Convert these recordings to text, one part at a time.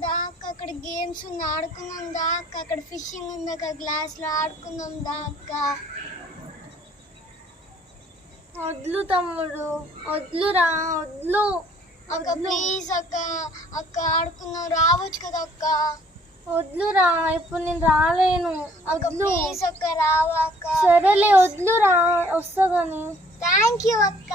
దాక అక్కడ గేమ్స్ ఉంది ఆడుకుందాం దాక అక్కడ ఫిషింగ్ ఉంది అక్క గ్లాస్ లో ఆడుకుందాం దాక వద్దు తమ్ముడు వద్దురా వద్దు అక్క ప్లీజ్ అక్క అక్క ఆడుకుందాం రావచ్చు కదా అక్క వద్దురా ఇప్పుడు నేను రాలేను అక్క ప్లీజ్ అక్క రావా అక్క సరేలే వద్దురా వస్తా కానీ థ్యాంక్ యూ అక్క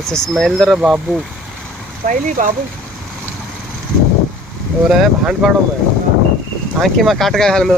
इसे स्मेल दर बाबू पहली बाबू और है भांड पाड़ो में आंखी में काट का हाल में